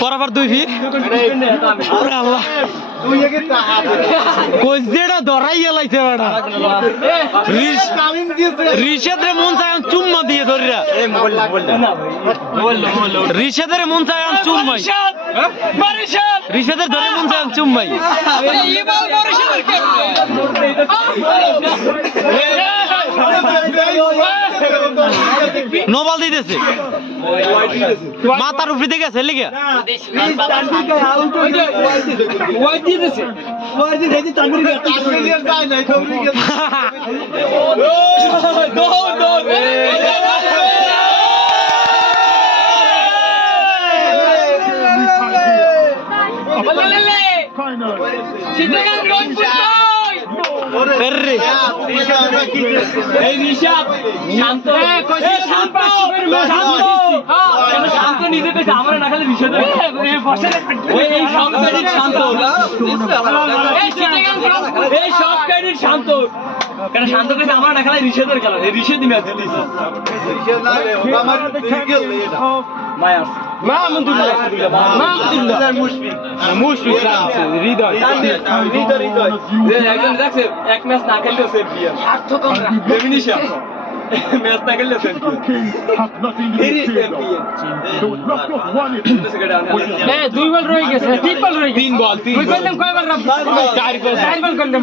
বরাবর 2 ফিট আল্লাহ কোজেটা ধরাইয়া লাইছে বেটা রিশাদের মন চায় চুম্মা দিয়ে ধরিরা রিশাদের মন চায় চুম্মাই রিশাদের ধরে মন চায় চুম্মাই নোবাল দিতেছে মাথার উপরে দিকে আছে লিখে এক ম্যাচ না খেললে ম্যাচ না খেললে দুই বল রয়ে গেছে 3 বল রয়ে গেছে 3 বল কইলাম কয়বার রাখ 4 বল করলাম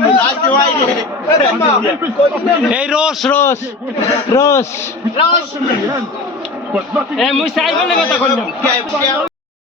এই রস মুই 4 বলের কথা কইলাম